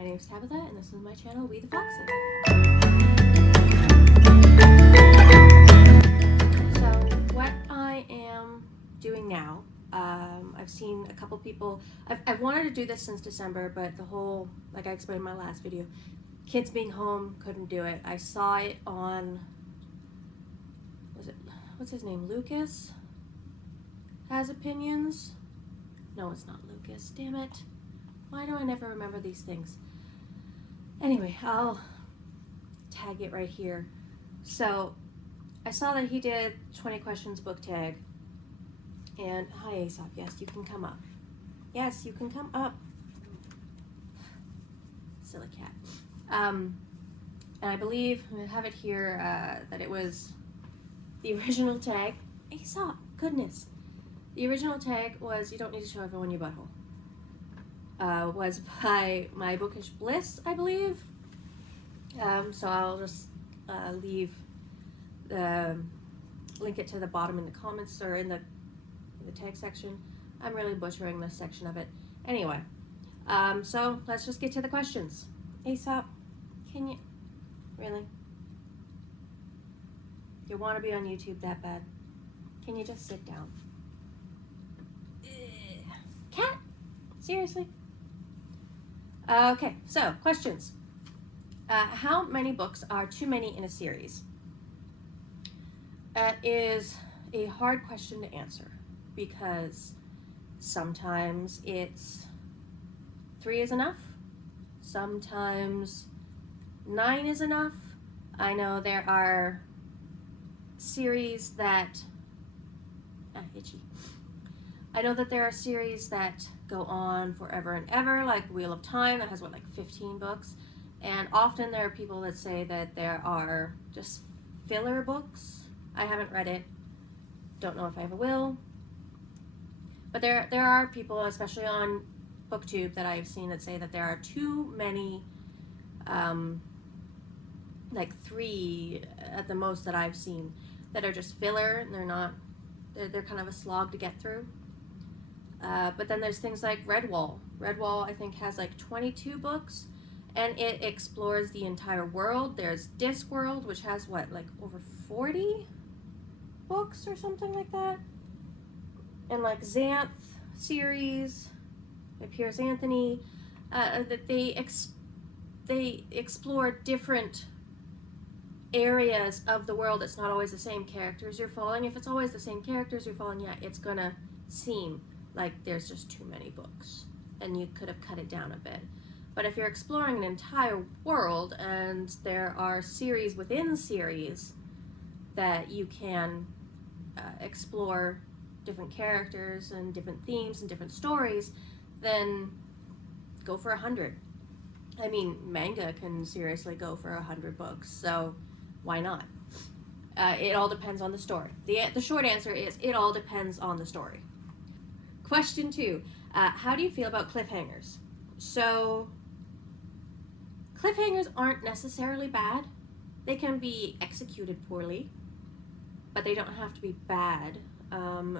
My name is Tabitha, and this is my channel, We the Foxes. So, what I am doing now, I've seen a couple people, I've wanted to do this since December, but the whole, like I explained in my last video, kids being home, couldn't do it. I saw it on, what's his name, Lucas? Has opinions? No, it's not Lucas, damn it. Why do I never remember these things? Anyway, I'll tag it right here. So, I saw that he did 20 questions book tag. And, hi Aesop, yes, you can come up. Yes, you can come up. Silly cat. And I believe, I have it here, that it was the original tag. Aesop, goodness. The original tag was, you don't need to show everyone your butthole. Was by My Bookish Bliss, I believe. So I'll just link it to the bottom in the comments or in the tag section. I'm really butchering this section of it. Anyway, so let's just get to the questions. Aesop, can you, really? You want to be on YouTube that bad? Can you just sit down? Cat? Seriously? Okay, so questions. How many books are too many in a series? That is a hard question to answer because sometimes it's 3 is enough, sometimes 9 is enough. I know there are series that, itchy. I know that there are series that go on forever and ever, like Wheel of Time, that has, what, like 15 books? And often there are people that say that there are just filler books. I haven't read it. Don't know if I ever will. But there are people, especially on BookTube, that I've seen that say that there are too many, like 3 at the most that I've seen, that are just filler, and they're kind of a slog to get through. But then there's things like Redwall. Redwall, I think, has like 22 books, and it explores the entire world. There's Discworld, which has, what, like over 40 books or something like that? And like Xanth series by Piers Anthony, that they explore different areas of the world. It's not always the same characters you're following. If it's always the same characters you're following, yeah, it's gonna seem like there's just too many books and you could have cut it down a bit. But if you're exploring an entire world and there are series within series that you can explore different characters and different themes and different stories, then go for 100. I mean, manga can seriously go for 100 books, so why not? It all depends on the story. The short answer is it all depends on the story. Question 2, how do you feel about cliffhangers? So, cliffhangers aren't necessarily bad. They can be executed poorly, but they don't have to be bad,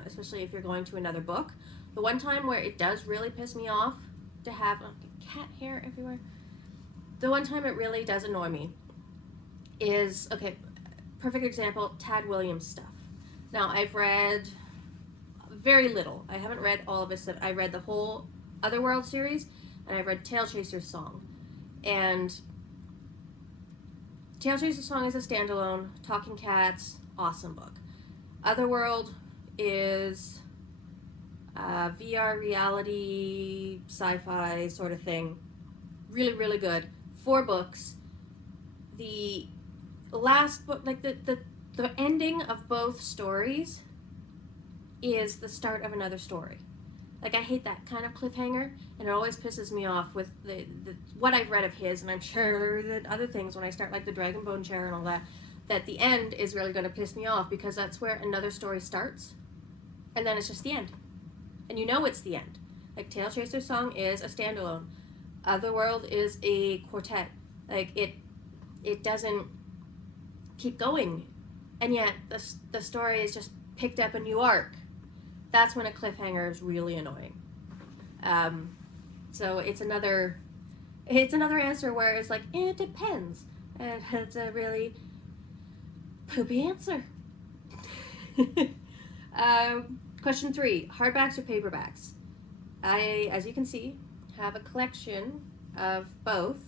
especially if you're going to another book. The one time where it does really piss me off to have cat hair everywhere, the one time it really does annoy me is, okay, perfect example, Tad Williams stuff. Now, I've read very little. I haven't read all of his stuff. I read the whole Otherworld series, and I read Tail Chaser's Song. And Tail Chaser's Song is a standalone, Talking Cats, awesome book. Otherworld is VR reality, sci-fi sort of thing. Really, really good. 4 books. The last book, like the ending of both stories is the start of another story. Like, I hate that kind of cliffhanger, and it always pisses me off with the what I've read of his, and I'm sure that other things when I start, like the Dragonbone Chair and all that, that the end is really going to piss me off because that's where another story starts, and then it's just the end. And you know it's the end. Like, Tail Chaser's Song is a standalone. Otherworld is a quartet. Like, it doesn't keep going, and yet the story is just picked up a new arc. That's when a cliffhanger is really annoying. So it's another It's another answer where it's like, it depends. And it's a really poopy answer. Question 3, hardbacks or paperbacks? I, as you can see, have a collection of both.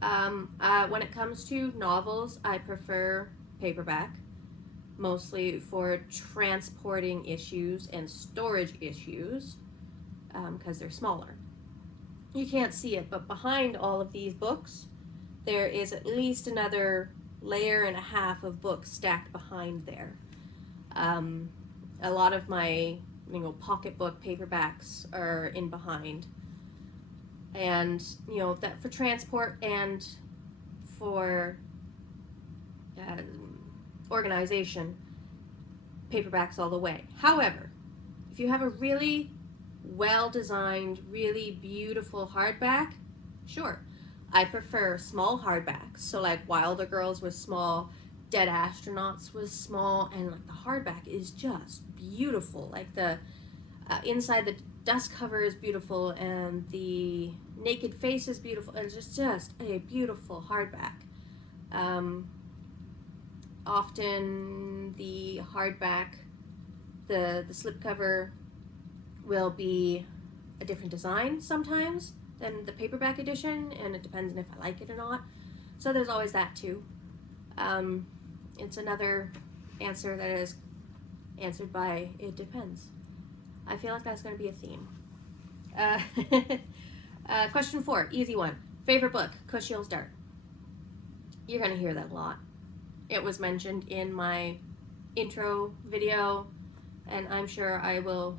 When it comes to novels, I prefer paperback, mostly for transporting issues and storage issues, because they're smaller. You can't see it, but behind all of these books, there is at least another layer and a half of books stacked behind there. A lot of my, pocketbook paperbacks are in behind. And, that for transport and for organization, paperbacks all the way. However, if you have a really well-designed, really beautiful hardback, sure. I prefer small hardbacks. So like Wilder Girls was small, Dead Astronauts was small, and like the hardback is just beautiful. Like the inside the dust cover is beautiful, and the naked face is beautiful. It's just a beautiful hardback. Often the hardback, the slipcover will be a different design sometimes than the paperback edition, and it depends on if I like it or not. So there's always that too. It's another answer that is answered by it depends. I feel like that's going to be a theme. Question 4, easy one. Favorite book, Kushiel's Dart. You're going to hear that a lot. It was mentioned in my intro video, and I'm sure I will.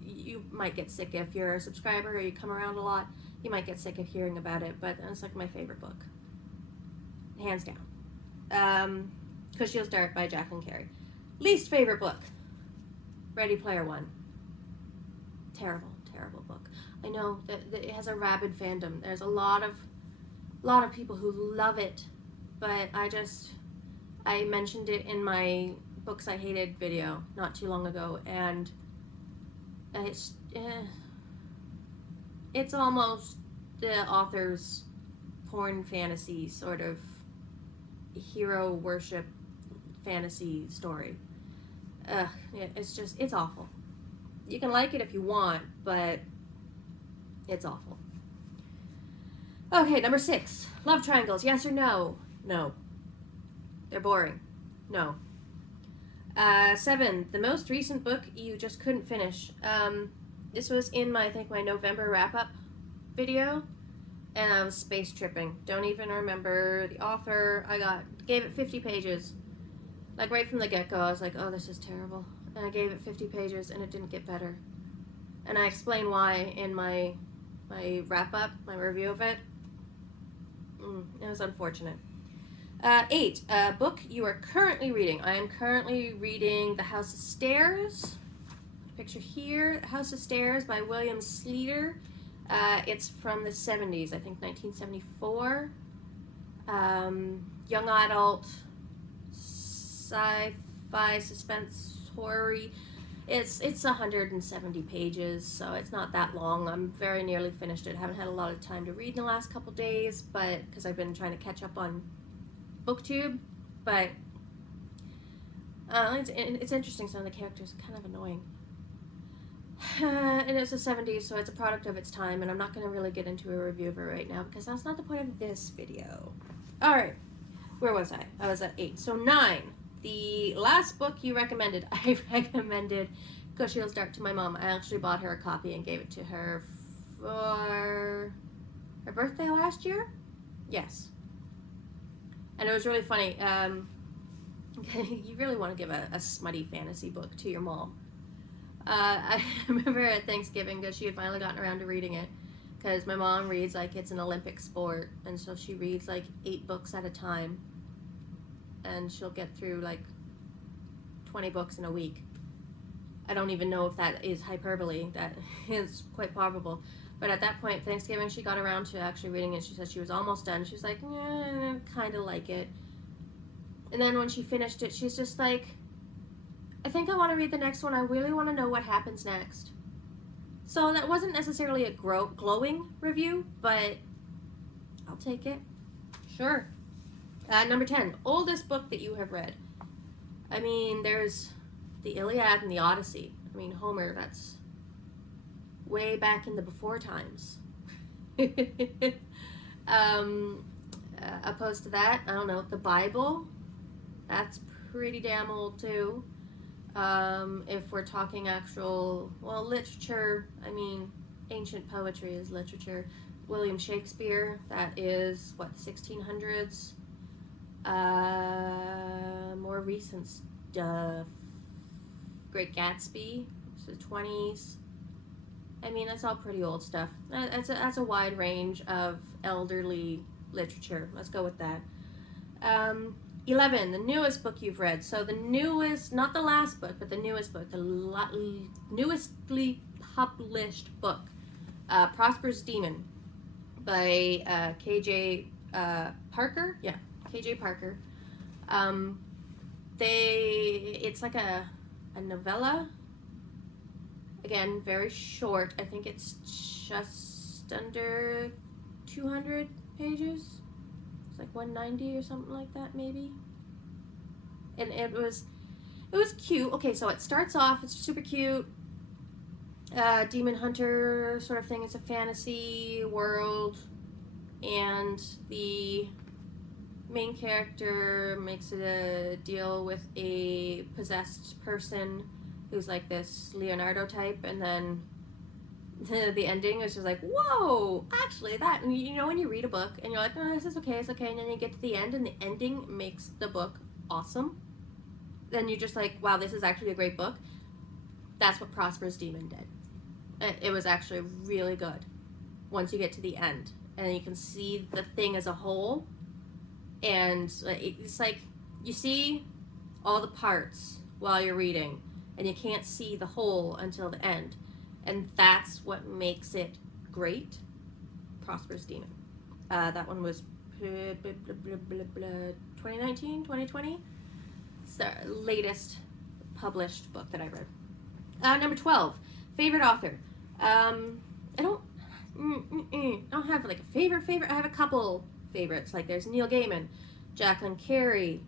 You might get sick if you're a subscriber or you come around a lot. You might get sick of hearing about it, but it's like my favorite book. Hands down. Kushiel's Dart by Jacqueline Carey. Least favorite book, Ready Player One. Terrible, terrible book. I know that it has a rabid fandom. There's a lot of people who love it, but I mentioned it in my Books I Hated video not too long ago, and it's almost the author's porn fantasy sort of hero worship fantasy story. It's awful. You can like it if you want, but it's awful. Okay, number 6, love triangles, yes or no? No. They're boring. No. 7, the most recent book you just couldn't finish. This was in my November wrap-up video, and I was space tripping. Don't even remember the author. Gave it 50 pages. Like right from the get-go, I was like, oh, this is terrible. And I gave it 50 pages, and it didn't get better. And I explain why in my wrap-up, my review of it. It was unfortunate. 8, book you are currently reading. I am currently reading The House of Stairs. Picture here, The House of Stairs by William Sleater. It's from the 70s, I think 1974. Young adult, sci-fi, suspense, horror. It's 170 pages, so it's not that long. I'm very nearly finished it. Haven't had a lot of time to read in the last couple days, but because I've been trying to catch up on BookTube, but it's interesting. Some of the characters are kind of annoying. And it's the 70s, so it's a product of its time, and I'm not going to really get into a review of it right now because that's not the point of this video. Alright, where was I? I was at 8. So 9, the last book you recommended. I recommended Kushiel's Dart to my mom. I actually bought her a copy and gave it to her for her birthday last year? Yes. And it was really funny. You really want to give a smutty fantasy book to your mom. I remember at Thanksgiving because she had finally gotten around to reading it, because my mom reads like it's an Olympic sport, and so she reads like 8 books at a time, and she'll get through like 20 books in a week. I don't even know if that is hyperbole. That is quite probable. But at that point, Thanksgiving, she got around to actually reading it. She said she was almost done. She was like, yeah, kind of like it. And then when she finished it, she's just like, I think I want to read the next one. I really want to know what happens next. So that wasn't necessarily a glowing review, but I'll take it. Sure. Number 10, oldest book that you have read. I mean, there's the Iliad and the Odyssey. I mean, Homer, that's way back in the before times. Opposed to that, I don't know, the Bible, that's pretty damn old too. If we're talking actual, well, literature, I mean, ancient poetry is literature. William Shakespeare, that is, what, 1600s? More recent stuff. Great Gatsby, the 20s. I mean, that's all pretty old stuff. That's a wide range of elderly literature. Let's go with that. 11, the newest book you've read. So the newest, not the last book, but the newest book, the newestly published book, Prosper's Demon by K.J. Parker. Yeah, K.J. Parker. It's like a novella. Again, very short. I think it's just under 200 pages. It's like 190 or something like that, maybe. And it was cute. Okay, so it starts off, it's super cute. Demon hunter sort of thing. It's a fantasy world, and the main character makes a deal with a possessed person who's like this Leonardo type, and then the ending is just like, whoa, actually that, and you know when you read a book and you're like, oh, this is okay, it's okay, and then you get to the end and the ending makes the book awesome, then you're just like, wow, this is actually a great book. That's what Prosper's Demon did. It was actually really good once you get to the end and you can see the thing as a whole, and it's like you see all the parts while you're reading and you can't see the whole until the end, and that's what makes it great. Prosper's Demon. That one was 2019, 2020. It's the latest published book that I read. Number 12, favorite author. I don't have like a favorite. I have a couple favorites. Like there's Neil Gaiman, Jacqueline Carey,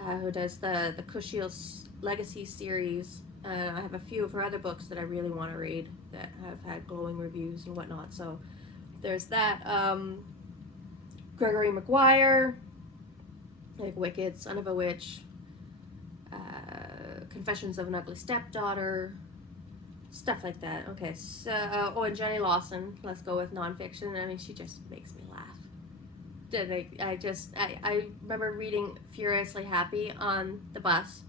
who does the Kushiel's Legacy series. I have a few of her other books that I really want to read that have had glowing reviews and whatnot. So there's that. Gregory Maguire, like Wicked, Son of a Witch, Confessions of an Ugly Stepdaughter, stuff like that. Okay, so and Jenny Lawson. Let's go with nonfiction. I mean, she just makes me laugh. I remember reading Furiously Happy on the bus,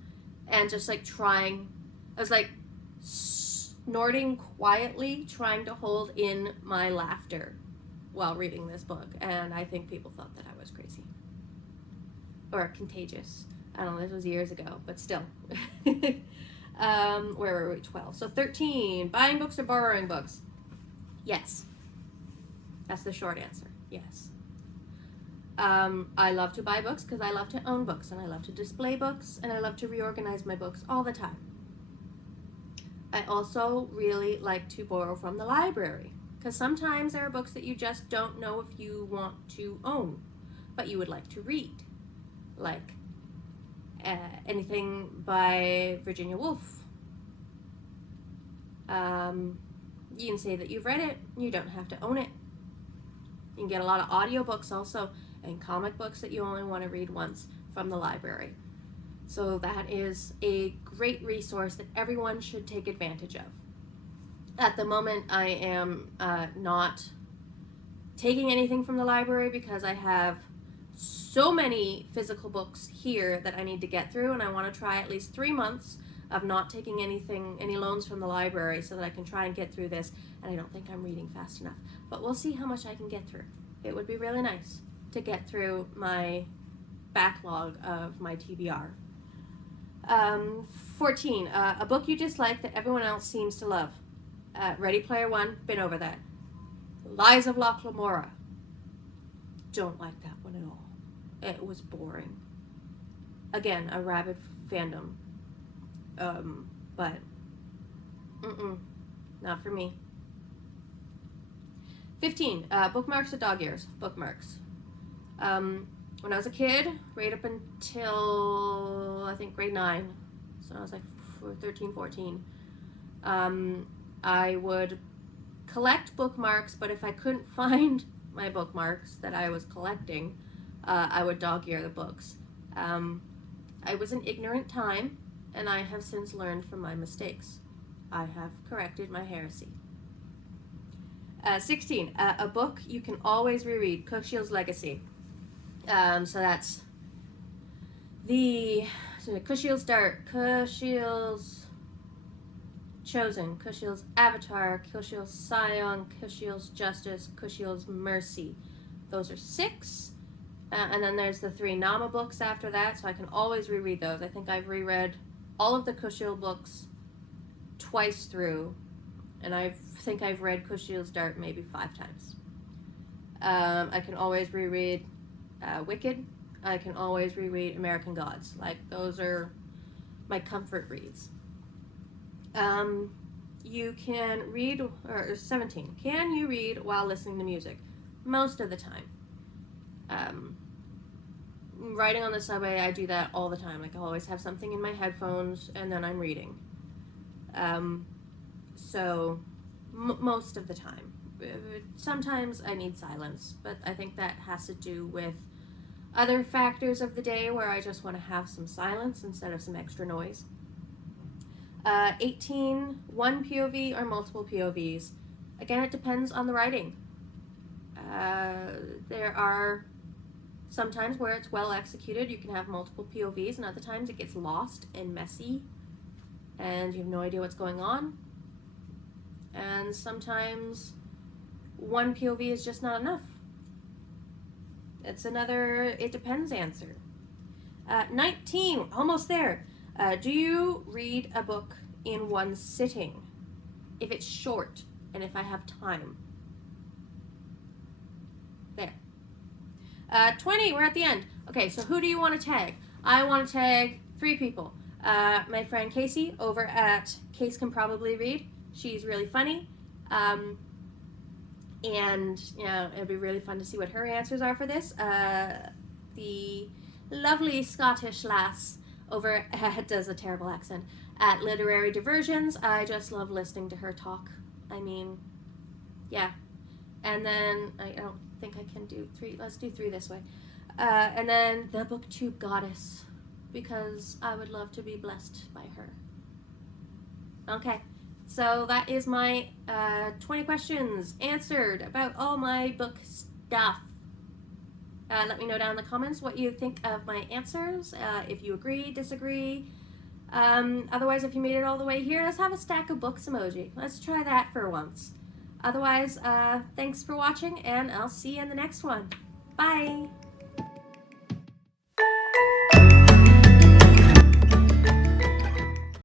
and just like trying, I was like snorting quietly, trying to hold in my laughter while reading this book, and I think people thought that I was crazy or contagious. I don't know, this was years ago, but still. Where were we? 12. So 13, buying books or borrowing books? Yes. That's the short answer. Yes. I love to buy books because I love to own books, and I love to display books, and I love to reorganize my books all the time. I also really like to borrow from the library, because sometimes there are books that you just don't know if you want to own, but you would like to read. Like anything by Virginia Woolf. You can say that you've read it, you don't have to own it. You can get a lot of audiobooks also, and comic books that you only want to read once from the library. So that is a great resource that everyone should take advantage of. At the moment, I am not taking anything from the library because I have so many physical books here that I need to get through, and I want to try at least 3 months of not taking any loans from the library so that I can try and get through this, and I don't think I'm reading fast enough. But we'll see how much I can get through. It would be really nice to get through my backlog of my TBR. 14, a book you dislike that everyone else seems to love. Ready Player One, been over that. Lies of Locke Lamora. Don't like that one at all. It was boring. Again, a rabid fandom. But not for me. 15. Bookmarks or dog ears? Bookmarks. When I was a kid, right up until I think grade 9, so I was like 13, 14, I would collect bookmarks, but if I couldn't find my bookmarks that I was collecting, I would dog ear the books. I was an ignorant time, and I have since learned from my mistakes. I have corrected my heresy. 16. A book you can always reread. Cushiel's Legacy. So that's the Cushiel's Dart, Cushiel's Chosen, Cushiel's Avatar, Cushiel's Scion, Cushiel's Justice, Cushiel's Mercy. Those are 6. And then there's the 3 Nama books after that, so I can always reread those. I think I've reread all of the Cushiel books twice through, and I think I've read Cushiel's Dart maybe 5 times. I can always reread Wicked. I can always reread American Gods. Like, those are my comfort reads. You can read, or 17, can you read while listening to music? Most of the time. Riding on the subway, I do that all the time. Like, I'll always have something in my headphones, and then I'm reading. So, most of the time. Sometimes I need silence, but I think that has to do with other factors of the day where I just want to have some silence instead of some extra noise. 18, one POV or multiple POVs. Again, it depends on the writing. There are sometimes where it's well executed, you can have multiple POVs, and other times it gets lost and messy, and you have no idea what's going on. And sometimes one POV is just not enough. It's another it depends answer. 19, almost there. Do you read a book in one sitting? If it's short and if I have time. There. 20, we're at the end. Okay, so who do you want to tag? I want to tag 3 people. My friend Casey over at Case Can Probably Read. She's really funny. And, you know, it'll be really fun to see what her answers are for this. The lovely Scottish lass over at, does a terrible accent, at Literary Diversions. I just love listening to her talk. I mean, yeah. And then, I don't think I can do 3. Let's do 3 this way. And then the BookTube Goddess, because I would love to be blessed by her. Okay. So that is my 20 questions answered about all my book stuff. Let me know down in the comments what you think of my answers, if you agree, disagree. Otherwise, if you made it all the way here, let's have a stack of books emoji. Let's try that for once. Otherwise, thanks for watching, and I'll see you in the next one. Bye!